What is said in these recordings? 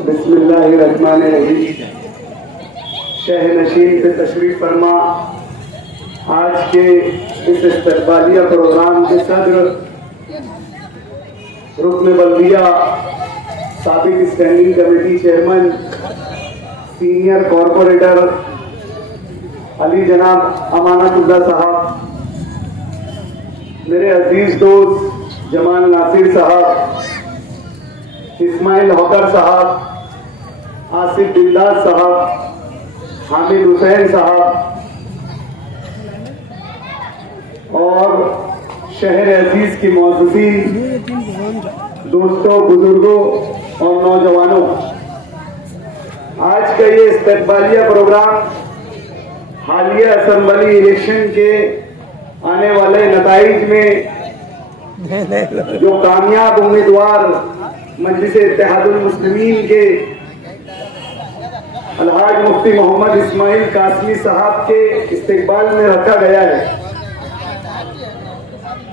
बिस्मिल्लाहिर्रहमानिर्रहीम। शह नशीन पे तशरीफ फरमा आज के इस इस्तकबालिया प्रोग्राम के सदर रुकन बल्दिया, साबिक standing committee chairman, senior corporator Ali जनाब अमानतुल्लाह साहब, मेरे अजीज दोस्त जमाल नासिर साहब, इस्माइल हौकर साहब, आसिफ बिल्लास साहब, हामिद हुसैन साहब और शहर अजीज की मौजूदीन दोस्तों, बुजुर्गों और नौजवानों, आज का ये इस्तकबालिया प्रोग्राम हालिया असेंबली इलेक्शन के आने वाले नताइज में जो कामयाब उम्मीदवार मजलिस इत्तेहादुल मुस्लिमीन के अलहाज मुफ्ती मोहम्मद इस्माइल कासमी साहब के इस्तकबाल में रखा गया है।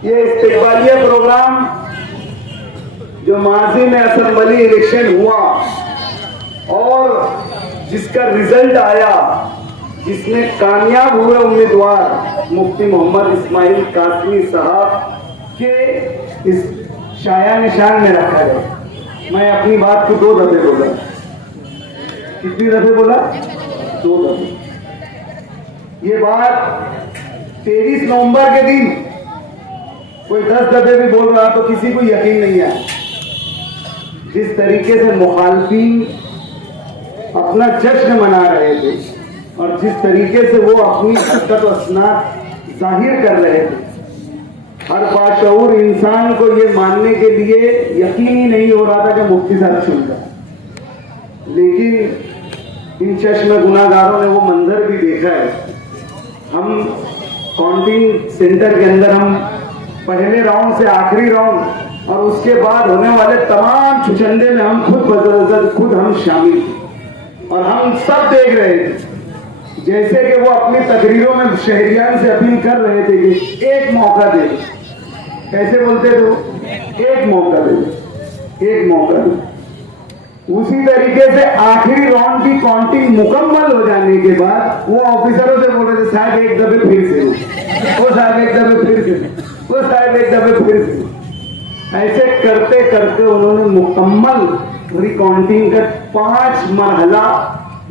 ये इस्तकबालिया प्रोग्राम जो माजी में असेंबली इलेक्शन हुआ और जिसका रिजल्ट आया, जिसमें कामयाब हुए उम्मीदवार मुफ्ती मोहम्मद इस्माइल कासमी साहब के इस शाया निशान में रखा गया। मैं अपनी बात को 2 दफे बोला। कितनी दफे बोला? 2 दफे। ये बात 23 नवंबर के दिन कोई 10 दफे भी बोल रहा तो किसी को यकीन नहीं है। जिस तरीके से मुखालफीन अपना जश्न मना रहे थे और जिस तरीके से वो अपनी हरकत व असनाद जाहिर कर रहे थे, हर बाशऊर इंसान को ये मानने के लिए यकीन ही नहीं हो रहा था कि मुफ्ती साहब चुन रहा है। लेकिन इन चश्म गुनाहगारों ने वो मंजर भी देखा है। हम काउंटिंग सेंटर के अंदर हम पहले राउंड से आखिरी राउंड और उसके बाद होने वाले तमाम छुचंदे में हम खुद हम शामिल थे और हम सब देख रहे थे जैसे कि वो अपनी तकरीरों में शहरियान से अपील कर रहे थे कि एक मौका दे। कैसे बोलते थे वो? एक मौका दे, एक मौका दे। उसी तरीके से आखिरी राउंड की काउंटिंग मुकम्मल हो जाने के बाद वो ऑफिसरों से बोल रहे थे, साहब एक दफे फिर से, वो साहब एक दफे फिर से, वो साहब एक दफे फिर से। ऐसे करते करते उन्होंने मुकम्मल रिकाउंटिंग का 5 मरहला,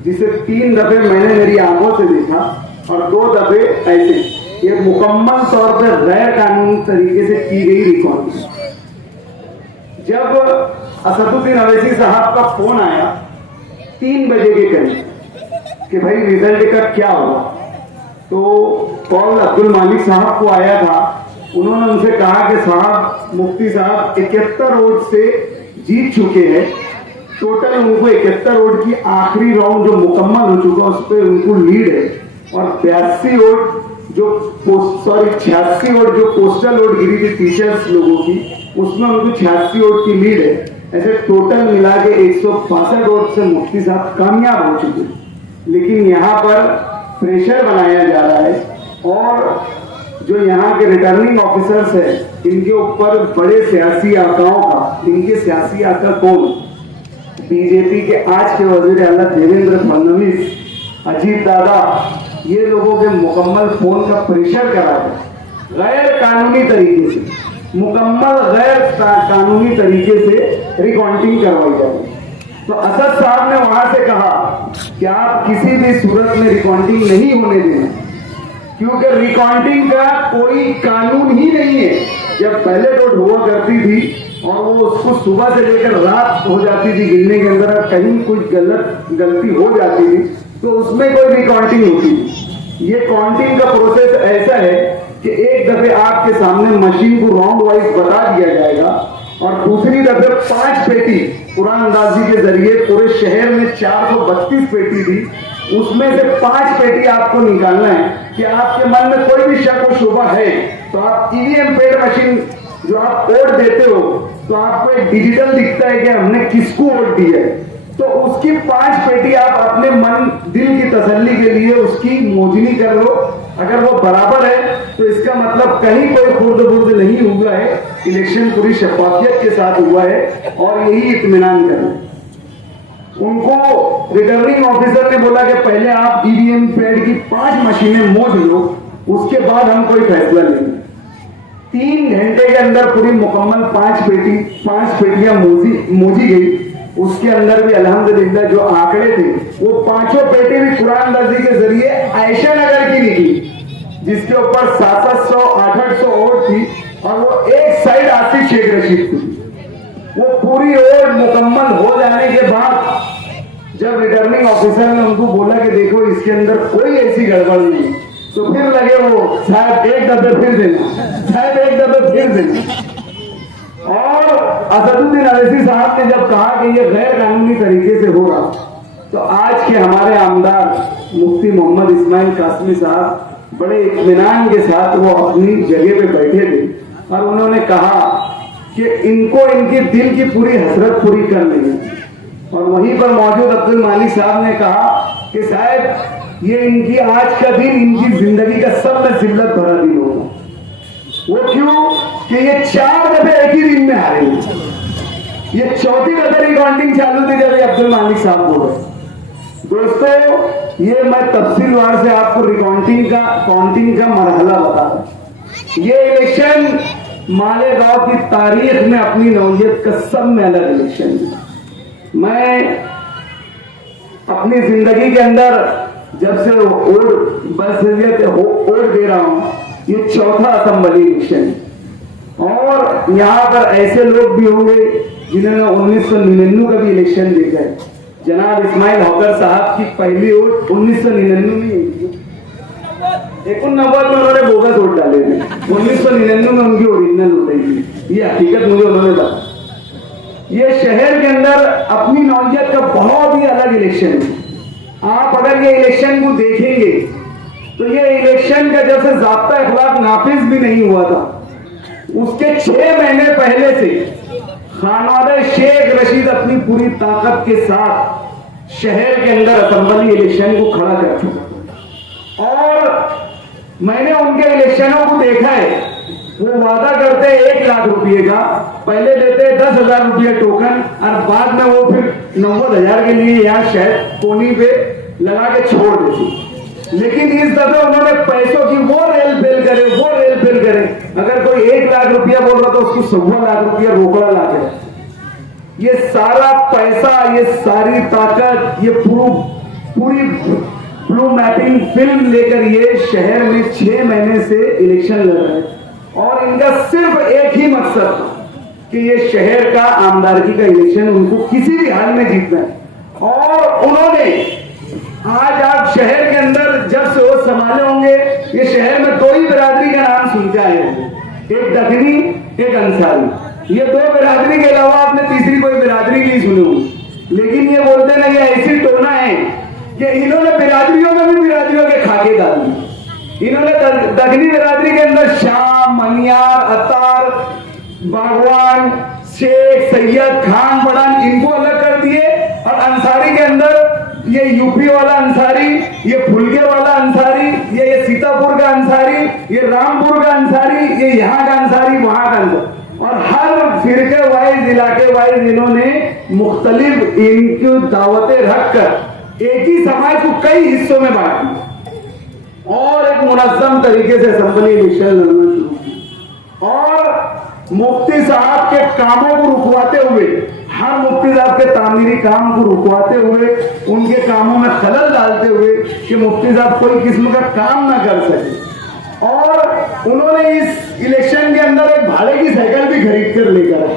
जिसे 3 दफे मैंने मेरी आंखों से देखा और 2 दफे ऐसे, ये मुकम्मल तौर पर गैर कानूनी तरीके से की गई रिकाउंटिंग। जब असदुद्दीन अवैसी साहब का फोन आया 3 बजे के करीब कि भाई रिजल्ट का क्या होगा, तो कॉल अब्दुल मालिक साहब को आया था। उन्होंने उनसे कहा कि साहब, मुफ्ती साहब 71 वोट से जीत चुके हैं। टोटल उनको 71 वोट की आखिरी राउंड जो मुकम्मल हो चुका उस पर उनको लीड है और 86 वोट जो 86 वोट जो पोस्टल वोट गिरी थी टीचर्स लोगों की, उसमें उनको 86 वोट की लीड है। ऐसे टोटल मिला के 165 वोट से मुफ्ती साहब कामयाब हो चुके। लेकिन यहाँ पर प्रेशर बनाया जा रहा है और जो यहाँ के रिटर्निंग ऑफिसर्स है, इनके ऊपर बड़े सियासी आकाओं का, इनके सियासी आका कौन? बीजेपी के आज के वजीर आला देवेंद्र फडणवीस, अजीत दादा, ये लोगों के मुकम्मल फोन का प्रेशर करा है गैर कानूनी तरीके से, मुकम्मल गैर कानूनी तरीके से रिकाउंटिंग करवाई जाएगी। तो असद साहब ने वहां से कहा कि आप किसी भी सूरत में रिकाउंटिंग नहीं होने देना, क्योंकि रिकाउंटिंग का कोई कानून ही नहीं है। जब पहले वोट हुआ करती थी और वो उसको सुबह से लेकर रात हो जाती थी गिनने के अंदर, कहीं कुछ गलती हो जाती थी तो उसमें कोई रिकाउंटिंग होती थी। ये काउंटिंग का प्रोसेस ऐसा है कि एक दफे आपके सामने मशीन को राउंड वाइज बता दिया जाएगा और दूसरी दफे 5 पेटी कुरान अंदाजी के जरिए पूरे शहर में 432 पेटी थी, उसमें से 5 पेटी आपको निकालना है कि आपके मन में कोई भी शक व शुबा है तो आप ईवीएम पेड मशीन जो आप वोट देते हो तो आपको एक डिजिटल दिखता है कि हमने किसको वोट दिया है। तो उसकी 5 पेटी आप अपने मन दिल की तसल्ली के लिए उसकी मोजनी कर लो। अगर वो बराबर है तो इसका मतलब कहीं कोई खुर्द बुर्द नहीं हुआ है, इलेक्शन पूरी शफाफियत के साथ हुआ है और यही इत्मीनान करें। उनको रिटर्निंग ऑफिसर ने बोला कि पहले आप ईवीएम पैड की 5 मशीनें मोज लो, उसके बाद हम कोई फैसला लेंगे। 3 घंटे के अंदर पूरी मुकम्मल 5 पेटियां मोजी गई। उसके अंदर भी अल्हम्दुलिल्लाह जो आंकड़े थे वो 5 पेटी भी कुरान दर्जी के जरिए आयशा नगर की निकली, जिसके ऊपर 700-800 वोट थी और वो एक साइड आसिफ शेख रशीद थी। वो पूरी वोट मुकम्मल हो जाने के बाद जब रिटर्निंग ऑफिसर ने उनको बोला कि देखो इसके अंदर कोई ऐसी गड़बड़ नहीं, तो फिर लगे वो साहब एक डब्बे फिर देना, साहब एक डब्बे फिर देना। और असदुद्दीन अवैसी साहब ने जब कहा कि ये गैर कानूनी तरीके से होगा, तो आज के हमारे आमदार मुफ्ती मोहम्मद इस्माइल कासमी साहब बड़े इत्मीनान के साथ वो अपनी जगह पे बैठे थे और उन्होंने कहा कि इनको इनकी दिल की पूरी हसरत पूरी करनी है। और वहीं पर मौजूद अब्दुल मालिक साहब ने कहा कि साहब ये इनकी आज का दिन इनकी जिंदगी का सबसे जिल्लत भरा दिन होगा। वो क्यों कि ये 4 दफे एक ही दिन में हारे। ये 4थी दफे रिकॉर्डिंग चालू थी जब अब्दुल मालिक साहब बोल रहे। दोस्तों ये मैं तफसीलवार से आपको काउंटिंग का मरहला बता रहा। ये इलेक्शन मालेगांव की तारीख में अपनी नौयत का सब में अलग इलेक्शन है। मैं अपनी जिंदगी के अंदर जब से वोट दे रहा हूं, ये 4था असेंबली इलेक्शन है। और यहाँ पर ऐसे लोग भी होंगे जिन्होंने 1999 का भी इलेक्शन देखा है। जनाब इस्माइल हॉकर साहब की पहली वोट 1999 में हुई। 1991 में उन्होंने बोगस वोट डाले थे, 1999 में उनकी ओरिजिनल वोट आई। ये हकीकत मुझे उन्होंने बताया। ये शहर के अंदर अपनी नौयत का बहुत ही अलग इलेक्शन है। आप अगर ये इलेक्शन को देखेंगे तो ये इलेक्शन का जब से ज़ाब्ता इखलाक नाफिज भी नहीं हुआ था, उसके 6 महीने पहले से खानवादा शेख रशीद अपनी पूरी ताकत के साथ शहर के अंदर असेंबली इलेक्शन को खड़ा कर चुका। और मैंने उनके इलेक्शनों को देखा है। वो वादा करते 1 लाख रुपये का, पहले देते 10,000 रुपये टोकन और बाद में वो फिर 90,000 के लिए यहाँ शहर कोनी पे लगा के छोड़ देते। लेकिन इस दफे उन्होंने पैसों की वो रेल फेल करे। अगर कोई 1 लाख रुपया बोल रहा तो उसको 1.25 लाख रुपया रोकड़ा ला के। ये सारा पैसा, ये सारी ताकत, ये पूरी ब्लू मैपिंग फिल्म लेकर ये शहर में 6 महीने से इलेक्शन लड़ रहे हैं। और इनका सिर्फ एक ही मकसद था कि ये शहर का आमदारगी का इलेक्शन उनको किसी भी हाल में जीतना है। और उन्होंने आज आप शहर के अंदर जब से वो संभाले होंगे, ये शहर में 2 ही बिरादरी का नाम सुनते आए होंगे, एक दखनी एक अंसारी। ये 2 बिरादरी के अलावा आपने तीसरी कोई बिरादरी नहीं सुनी होगी। लेकिन ये बोलते ना ये ऐसी टोना है कि इन्होंने बिरादरियों में भी बिरादरियों के खाके डाल दिए। इन्होंने दखनी बिरादरी के अंदर शाम, मनियार, अतार, बागवान, शेख, सैयद, खान, पठान इनको अलग कर दिए। और अंसारी के अंदर ये यूपी वाला अंसारी, ये फुलके वाला अंसारी, ये सीतापुर का अंसारी, ये रामपुर का अंसारी, ये यहाँ का अंसारी, वहां का अंसारी। और हर फिरके वाइज, इलाके वाइज इन्होंने मुख्तलिफ इनकी दावतें रखकर एक ही समाज को कई हिस्सों में बांट दिया और एक मुनज़्ज़म तरीके से असेंबली इलेक्शन लड़ना शुरू किया। और मुफ्ती साहब के कामों को रुकवाते हुए, हर मुफ्ती साहब के तामीरी काम को रुकवाते हुए, उनके कामों में खलल डालते हुए कि मुफ्ती साहब कोई किस्म का काम ना कर सके। और उन्होंने इस इलेक्शन के अंदर एक भाड़े की साइकिल भी खरीद कर लेकर आए।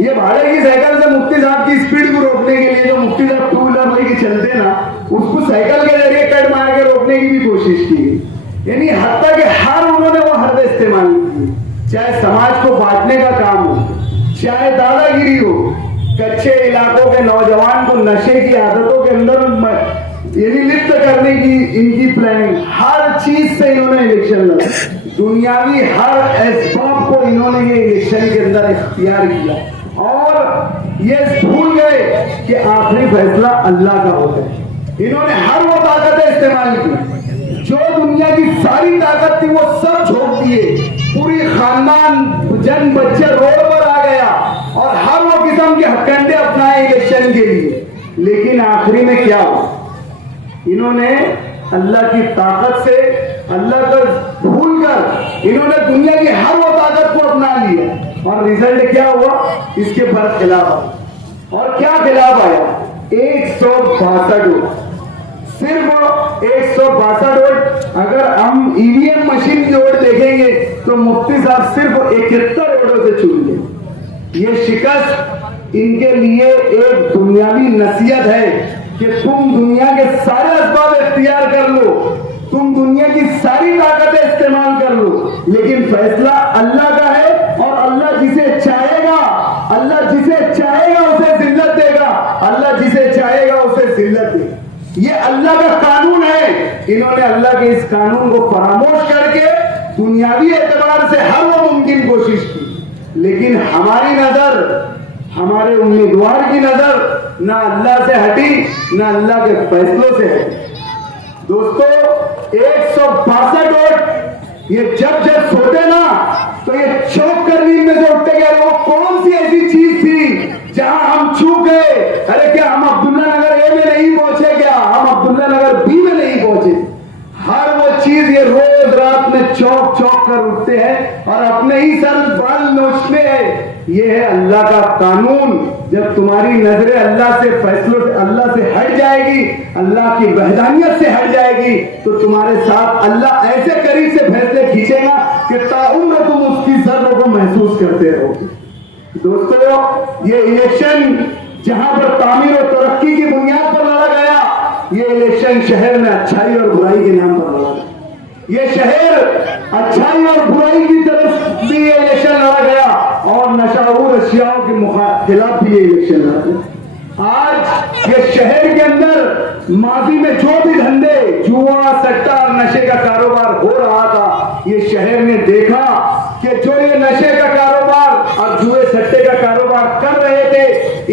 ये भाड़े की साइकिल से मुफ्ती साहब की स्पीड को रोकने के लिए, जो मुफ्ती साहब 2 व्हीलर लेके चलते ना, उसको साइकिल के जरिए कट मार के रोकने की भी कोशिश की। यानी हत्ता के हर उन्होंने वो हद इस्तेमाल की, चाहे समाज को बांटने का काम हो, चाहे दादागिरी हो, कच्चे इलाकों के नौजवान को नशे की आदतों के अंदर यानी लिप्त करने की इनकी प्लानिंग, हर चीज से इन्होंने इलेक्शन लड़ा। दुनियावी हर एस्बाब को इन्होंने ये इलेक्शन के अंदर इख्तियार किया। और ये भूल गए कि आखिरी फैसला अल्लाह का होता है। इन्होंने हर वो ताकतें इस्तेमाल की जो दुनिया की सारी ताकत थी, वो सब झोंक दिए। पूरी खानदान जन बच्चे रोड पर आ गया और हर वो किस्म के हथकंडे अपनाए इलेक्शन के लिए। लेकिन आखिरी में क्या हुआ? इन्होंने अल्लाह की ताकत से, अल्लाह को भूलकर इन्होंने दुनिया की हर वो ताकत को अपना लिया और रिजल्ट क्या हुआ? इसके बरखिलाफ आया। और क्या खिलाफ आया? 162 वोट, सिर्फ 162 वोट। अगर हम ईवीएम मशीन की वोट देखेंगे तो मुफ्ती साहब सिर्फ 71 वोटों से चुन गए। ये शिकस्त इनके लिए एक दुनियावी नसीहत है कि तुम दुनिया के सारे असबाब इख्तियार कर लो, तुम दुनिया की सारी ताकतें इस्तेमाल कर लो, लेकिन फैसला अल्लाह का है और अल्लाह जिसे चाहेगा, अल्लाह जिसे चाहेगा उसे जिल्लत देगा, अल्लाह जिसे चाहेगा उसे जिल्लत देगा। ये अल्लाह का कानून है। इन्होंने अल्लाह के इस कानून को फरामोश करके दुनियावी एतबार से हर वो मुमकिन कोशिश की, लेकिन हमारी नजर, हमारे उम्मीदवार की नजर ना अल्लाह से हटी ना अल्लाह के फैसलों से हटी। दोस्तों 162 वोट ये जब सोते ना तो ये चौंक कर नींद में से उठते गए। वो कौन सी ऐसी चीज थी जहां हम चूक गए? अरे क्या हम अब्दुल्ला नगर ए में नहीं पहुंचे? क्या हम अब्दुल्ला नगर बी में नहीं पहुंचे? हर वो चीज ये रोज रात में चौक चौक कर उठते हैं और अपने ही सर बाल नोचते हैं। ये है अल्लाह का कानून। जब तुम्हारी नजरें अल्लाह से फैसलों से, अल्लाह से हट जाएगी, अल्लाह की वहदानियत से हट जाएगी, तो तुम्हारे साथ अल्लाह ऐसे करीब से फैसले खींचेगा कि ताउम्र तुम उसकी जर्र को महसूस करते रहोगे। दोस्तों ये इलेक्शन जहां पर तामीर और तरक्की की बुनियाद पर लड़ा गया, ये इलेक्शन शहर में अच्छाई और बुराई के नाम पर लड़ा गया। ये शहर अच्छाई और बुराई की तरफ भी ये इलेक्शन लड़ा गया और नशाऊर अशियाओं के खिलाफ भी ये इलेक्शन लड़ा गया। आज ये शहर के अंदर माजी में जो भी धंधे, जुआ, सट्टा और नशे का कारोबार हो रहा था, ये शहर ने देखा कि जो ये नशे का कारोबार और जुए सट्टे का कारोबार कर रहे थे,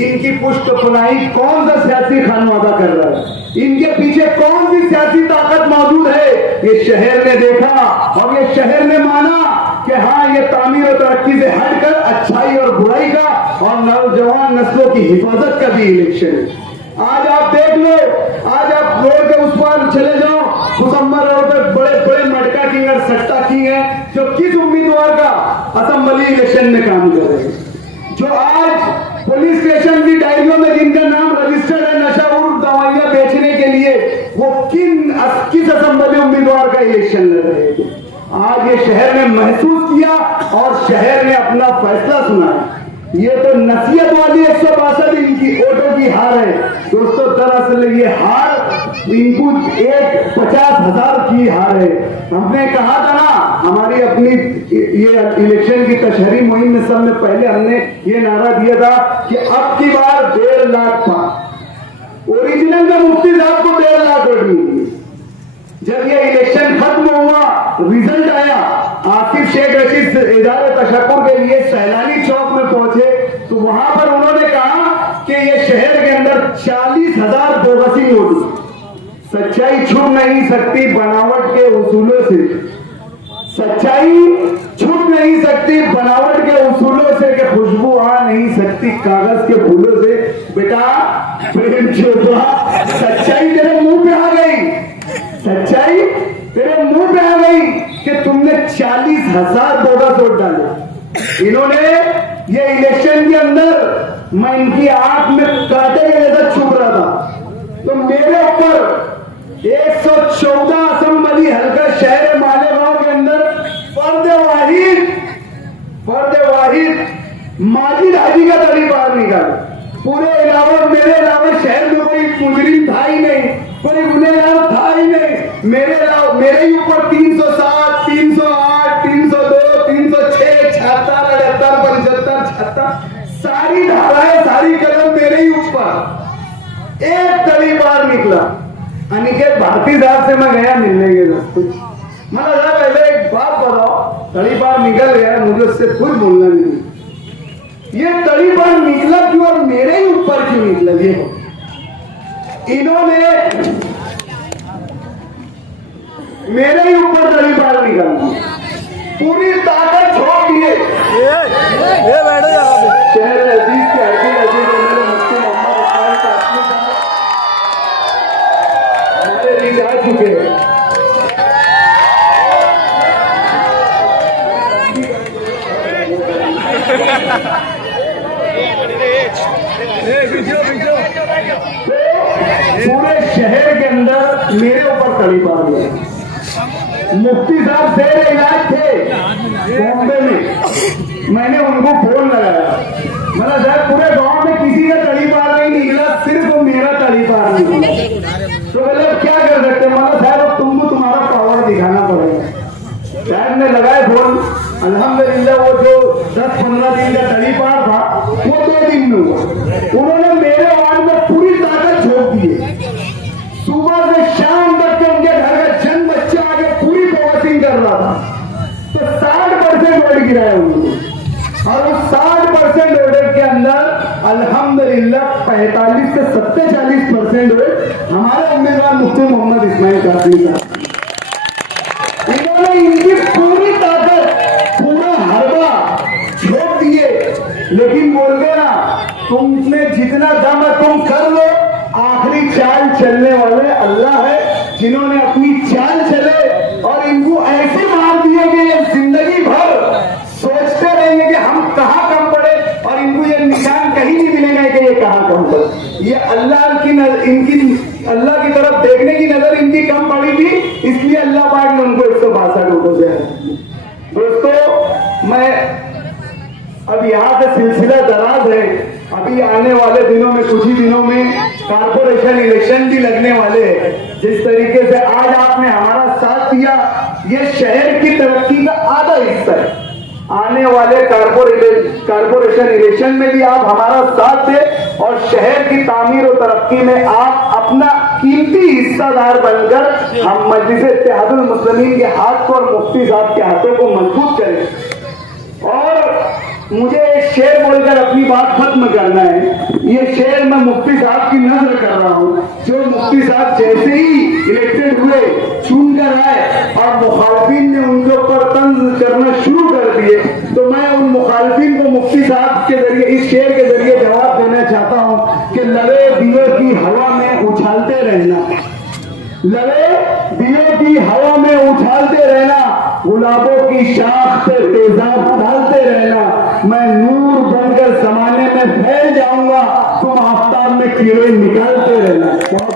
इनकी पुष्ट पुनाई कौन सा सियासी खानवादा कर रहा है, इनके पीछे कौन सी सियासी ताकत मौजूद है, ये शहर ने देखा और ये शहर ने माना कि हाँ, ये तामीर और तरक्की से हटकर अच्छाई और बुराई का और नौजवान नस्लों की हिफाजत का भी इलेक्शन है। आज आप देख लो, आज आप रोड के उस पार चले जाओ, मुसम्मर रोड पर बड़े बड़े मटका किंग और सट्टा किंग है, जो किस उम्मीदवार का असेंबली इलेक्शन में काम कर रहे हैं, जो आज पुलिस स्टेशन की डायरियों में जिनका नाम रजिस्टर्ड है नशाउर दवाइयां बेचने के लिए, वो किस असेंबली उम्मीदवार का इलेक्शन लड़ रहे थे। आज ये शहर ने महसूस किया और शहर ने अपना फैसला सुनाया। ये तो नसीहत वाली 162 इनकी वोटों की हार है। दोस्तों दरअसल ये हार इनको 50,000 की हार है। हमने कहा था ना, हमारी अपनी ये इलेक्शन की तशहरी मुहिम में सब में पहले हमने ये नारा दिया था कि अब की बार 1.5 लाख था। ओरिजिनल में मुफ्ती साहब को 1.5 लाख वोट मिली। जब ये इलेक्शन खत्म हुआ, रिजल्ट आया, आसिफ शेख रशीद इदारे तशक्कुर के लिए सैलानी चौक में पहुंचे तो वहां पर उन्होंने कहा कि ये शहर के अंदर 40,000 बोगसी वोट, सच्चाई छुप नहीं सकती बनावट के उसूलों से, सच्चाई छुप नहीं सकती बनावट के उसूलों से, कि खुशबू आ नहीं सकती कागज के फूलों से। बेटा प्रेम चोपड़ा, सच्चाई तेरे मुंह पे आ गई, सच्चाई तेरे मुंह पे आ गई कि तुमने 40,000 बोगस वोट डाले। इन्होंने ये इलेक्शन के अंदर, मैं इनकी आंख में कांटे के जैसा छुप रहा था, तो मेरे ऊपर 114 असेंबली हल्का शहर मालेगांव के अंदर फर्द वाहिद माजिद हाजी का तली बाहर निकाला। पूरे इलावा, मेरे अलावा शहर में कोई मुजरिम था ही नहीं, कोई गुनहगार था ही नहीं। मेरे ही ऊपर 307, 308, 302, 306, 76, 78, 75, 76 सारी धाराएं, सारी कलम मेरे ही ऊपर। एक तली बाहर निकला। अनिकेत भारती साहब से मैं गया मिलने के दोस्तों, मैं लगा पहले एक बात बताओ, तली बाहर निकल गया, मुझे उससे कुछ बोलना नहीं। ये तड़ीपार निकला क्यों और मेरे ही ऊपर क्यों निकला? ये इन्होंने मेरे ही ऊपर तड़ीपार निकाला, पूरी ताकत छोड़ दिए। शहर अजीज के हकीम अजीज मेरे मुफ्ती मोहम्मद इस्माइल कासमी साहब हमारे बीच आ चुके हैं। पूरे शहर के अंदर मेरे ऊपर तड़ीपार हुआ। मुफ्ती साहब जेर इलाज थे बॉम्बे में, मैंने उनको फोन लगाया, मैंने साहब पूरे गांव में किसी का तड़ीपार नहीं निकला, सिर्फ मेरा तड़ीपार निकला। तो बोले क्या कर सकते? मैंने साहब तुमको तुम्हारा पावर दिखाना पड़ेगा। साहब ने लगाए फोन, अल्हम्दुलिल्लाह वो जो 10-15 दिन का तड़ीपार था वो 2 दिन में हुआ। उन्होंने मेरे वार्ड में पूरी ताकत झोंक दी है। सुबह से शाम तक के उनके घर का जन बच्चा आगे पूरी बवसिंग कर रहा था, तो 60% वोट गिराया उन्होंने, और उस 60% वोट के अंदर अल्हम्दुलिल्लाह 45 से 40% वोट हमारे उम्मीदवार मुफ्ती मोहम्मद इस्माइल कासमी साहब। इन्होंने इनकी पूरी ताकत, पूरा हरबा झोंक दिए, लेकिन बोलते ना तुमने जितना दम है तुम कर लो, आखिरी चाल चलने वाले अल्लाह है, जिन्होंने अपनी चाल चले और इनको ऐसे मार दिए कि ये जिंदगी भर सोचते रहेंगे कि हम कहाँ कम पड़े, और इनको ये निशान कहीं नहीं मिलेगा कि ये कहाँ कम पड़े। ये अल्लाह की अल्लाह की तरफ देखने की नजर इनकी कम पड़ी थी, इसलिए अल्लाह पाक ने उनको 162 वोटों से। दोस्तों, मैं अब यहाँ से सिलसिला दराज है, अभी आने वाले दिनों में, कुछ ही दिनों में कारपोरेशन इलेक्शन भी लगने वाले हैं। जिस तरीके से आज आपने हमारा साथ दिया, ये शहर की तरक्की का आधा हिस्सा है। आने वाले कारपोरेशन इलेक्शन में भी आप हमारा साथ दें और शहर की तामीर और तरक्की में आप अपना कीमती हिस्सादार बनकर हम मजलिस इत्तेहादुल मुस्लिमीन के हाथ को और मुफ्ती साहब के हाथों को मजबूत करें। और मुझे एक शेर बोलकर अपनी बात खत्म करना है। ये शेर मैं मुफ्ती साहब की नजर कर रहा हूँ, जो मुफ्ती साहब जैसे ही इलेक्टेड हुए, चुन कर आए और मुखालफिन ने उनके ऊपर तंज करना शुरू कर दिए, तो मैं उन मुखालफिन को मुफ्ती साहब के जरिए, इस शेर के जरिए जवाब देना चाहता हूँ कि लवे दिए की हवा में उछालते रहना, लवे दिए की हवा में उछालते रहना, गुलाबों की शाख पे तेजाब डालते रहना, मैं नूर बनकर जमाने में फैल जाऊंगा, तुम आफ्ताब में कीड़े निकालते रहना।